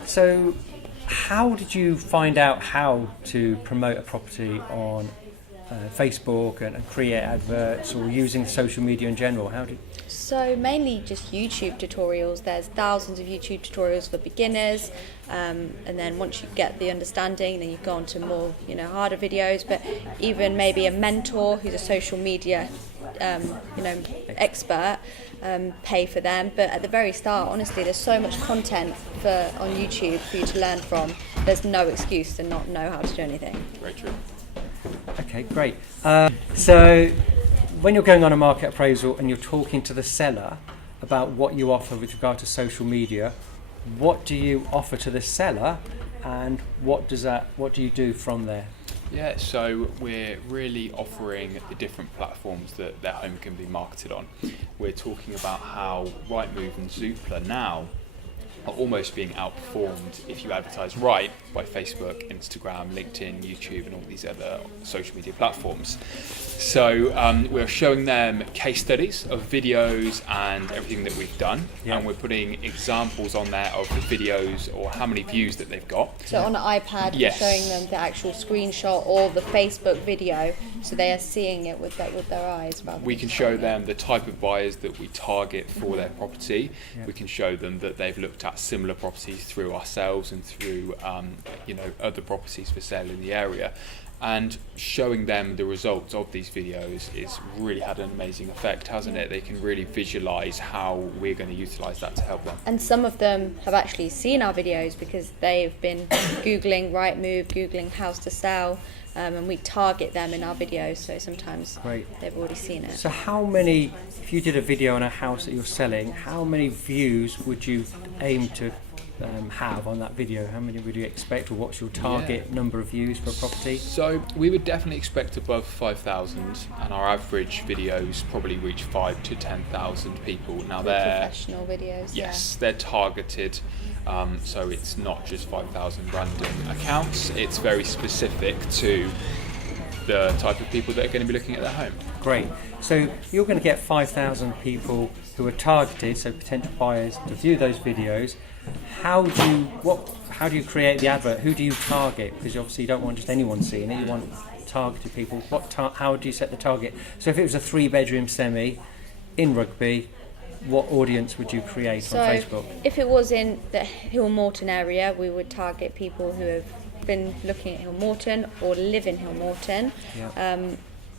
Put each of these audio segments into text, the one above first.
So, how did you find out how to promote a property on Facebook and create adverts, or using social media in general? How did So mainly just YouTube tutorials. There's thousands of YouTube tutorials for beginners, and then once you get the understanding, then you go on to more, harder videos. But even maybe a mentor who's a social media, expert, pay for them. But at the very start, honestly, there's so much content on YouTube for you to learn from. There's no excuse to not know how to do anything. Very true. Okay, great. So, when you're going on a market appraisal and you're talking to the seller about what you offer with regard to social media, what do you offer to the seller, and what do you do from there? Yeah, so we're really offering the different platforms that their home can be marketed on. We're talking about how Rightmove and Zoopla now are almost being outperformed if you advertise right by Facebook, Instagram, LinkedIn, YouTube, and all these other social media platforms. So we're showing them case studies of videos and everything that we've done, and we're putting examples on there of the videos or how many views that they've got. So on an iPad, Yes. we're showing them the actual screenshot or the Facebook video, so they are seeing it with their eyes. We can show them the type of buyers that we target for their property. We can show them that they've looked at similar properties through ourselves and through other properties for sale in the area. And showing them the results of these videos is really had an amazing effect, hasn't it? They can really visualise how we're going to utilise that to help them. And some of them have actually seen our videos because they've been Googling Rightmove, Googling house to sell, and we target them in our videos, so sometimes they've already seen it. So, if you did a video on a house that you're selling, how many views would you aim to have on that video? How many would you expect, or what's your target number of views for a property? So we would definitely expect above 5,000, and our average videos probably reach 5 to 10,000 people. Now they're professional videos. Yes, they're targeted, so it's not just 5,000 random accounts. It's very specific to the type of people that are going to be looking at their home. Great. So you're going to get 5,000 people who are targeted, so potential buyers, to view those videos. How do you create the advert? Who do you target? Because obviously you don't want just anyone seeing it. You want targeted people. How do you set the target? So if it was a 3-bedroom semi in Rugby, what audience would you create on Facebook? If it was in the Hill Morton area, we would target people who have been looking at Hill Morton or live in Hill Morton.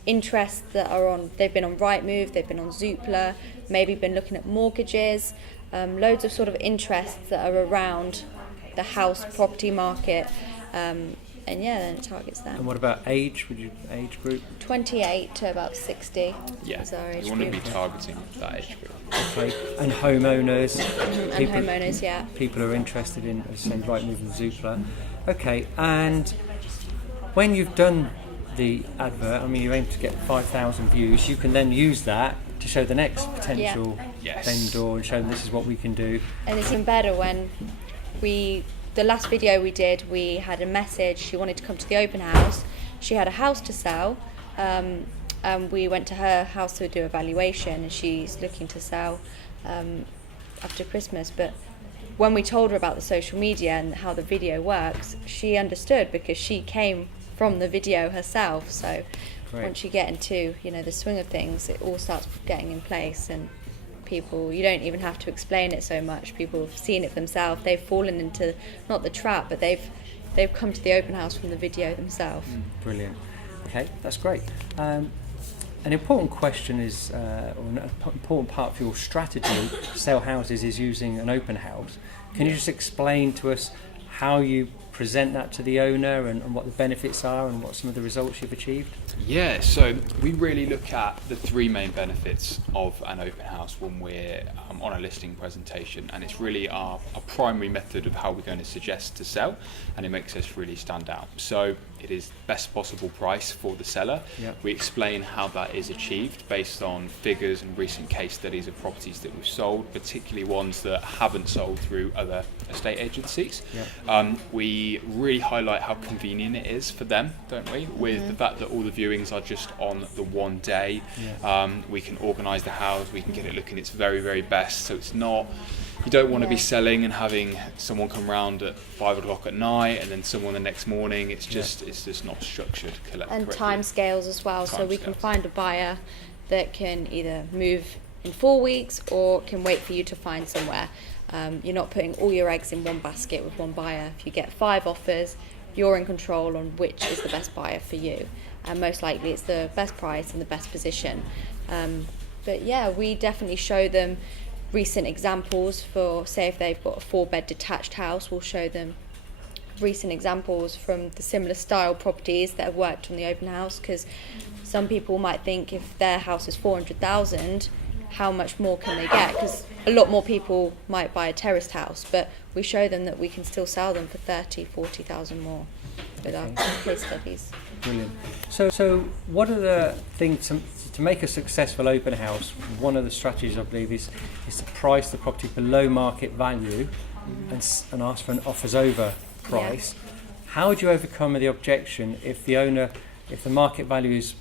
Interests that they've been on Rightmove, they've been on Zoopla, maybe been looking at mortgages, loads of sort of interests that are around the house property market, and then it targets them. And what about age? Age group? 28 to about 60. Yeah, is our age we want to group. be targeting that age group. Okay. And homeowners? And homeowners, yeah. People who are interested in, say, Rightmove and Zoopla. Okay, and when you've done the advert, you aim to get 5,000 views, you can then use that to show the next potential vendor and show them this is what we can do. And it's even better when the last video we did, we had a message. She wanted to come to the open house. She had a house to sell, and we went to her house to do a valuation, and she's looking to sell after Christmas. But when we told her about the social media and how the video works, she understood because she came from the video herself. So once you get into the swing of things, it all starts getting in place, and people, you don't even have to explain it so much. People have seen it themselves. They've fallen into not the trap, but they've come to the open house from the video themselves. Brilliant. Okay, that's great. An important question is, or an important part of your strategy to sell houses is using an open house. Can you just explain to us how you present that to the owner and what the benefits are and what some of the results you've achieved? Yeah, so we really look at the 3 main benefits of an open house when we're on a listing presentation, and it's really our primary method of how we're going to suggest to sell, and it makes us really stand out. So it is best possible price for the seller. We explain how that is achieved based on figures and recent case studies of properties that we've sold, particularly ones that haven't sold through other estate agencies. We really highlight how convenient it is for them, don't we, with the fact that all the viewings are just on the one day. We can organise the house, we can get it looking its very, very best, so it's not You don't want to be Yeah. selling and having someone come round at 5 o'clock at night and then someone the next morning. It's just not structured correctly. And time scales as well, so we can Timescales. find a buyer that can either move in 4 weeks or can wait for you to find somewhere. You're not putting all your eggs in one basket with one buyer. If you get 5 offers, you're in control on which is the best buyer for you, and most likely it's the best price and the best position. But yeah, we definitely show them recent examples for, say if they've got a 4-bed detached house, we'll show them recent examples from the similar style properties that have worked on the open house, because some people might think if their house is 400,000, how much more can they get? Because a lot more people might buy a terraced house, but we show them that we can still sell them for 30, 40,000 more with our case studies. Brilliant. So what are the things to make a successful open house? One of the strategies, I believe, is to price the property below market value and ask for an offers over price. Yeah. How would you overcome the objection if the market value is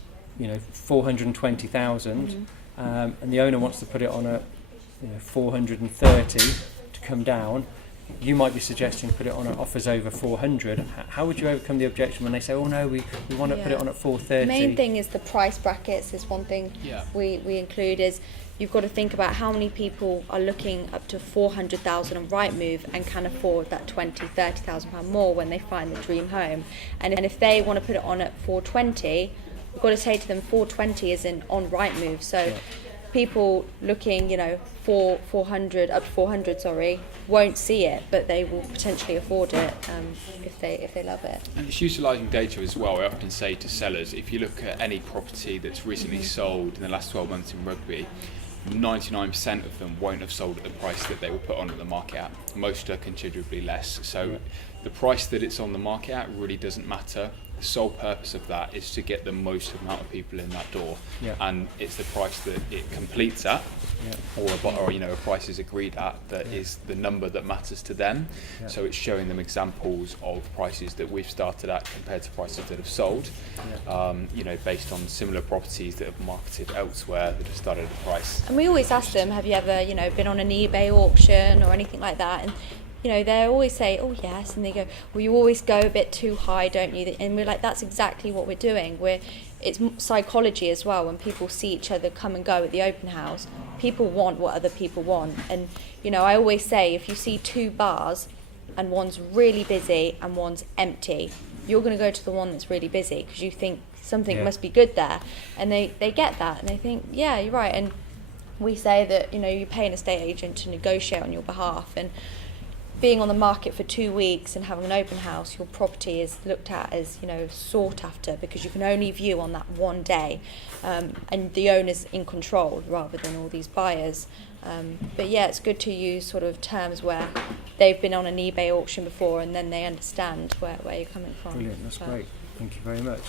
420,000 and the owner wants to put it on at 430 to come down? You might be suggesting put it on at offers over 400. How would you overcome the objection when they say, oh no, we want to put it on at 430? The main thing is the price brackets is one thing we include is you've got to think about how many people are looking up to 400,000 on Rightmove and can afford that 20, 30,000 pound more when they find the dream home. And if they want to put it on at 420, we've got to say to them 420 isn't on Rightmove. So people looking, 400 up to 400, won't see it, but they will potentially afford it if they love it. And it's utilising data as well. I often say to sellers, if you look at any property that's recently sold in the last 12 months in Rugby, 99% of them won't have sold at the price that they were put on at the market at. Most are considerably less. So the price that it's on the market at really doesn't matter. The sole purpose of that is to get the most amount of people in that door, and it's the price that it completes at, or a price is agreed at that is the number that matters to them. So it's showing them examples of prices that we've started at compared to prices that have sold, based on similar properties that have marketed elsewhere that have started at a price. And we always ask them, have you ever been on an eBay auction or anything like that? And they always say, oh yes, and they go, well, you always go a bit too high, don't you? And we're like, that's exactly what we're doing. It's psychology as well. When people see each other come and go at the open house, people want what other people want. And I always say, if you see 2 bars and one's really busy and one's empty, you're going to go to the one that's really busy because you think something must be good there. And they get that and they think, yeah, you're right. And we say that you pay an estate agent to negotiate on your behalf, and being on the market for 2 weeks and having an open house, your property is looked at as sought after, because you can only view on that one day, and the owner's in control rather than all these buyers. But yeah, it's good to use sort of terms where they've been on an eBay auction before and then they understand where you're coming from. Brilliant, that's great. Thank you very much.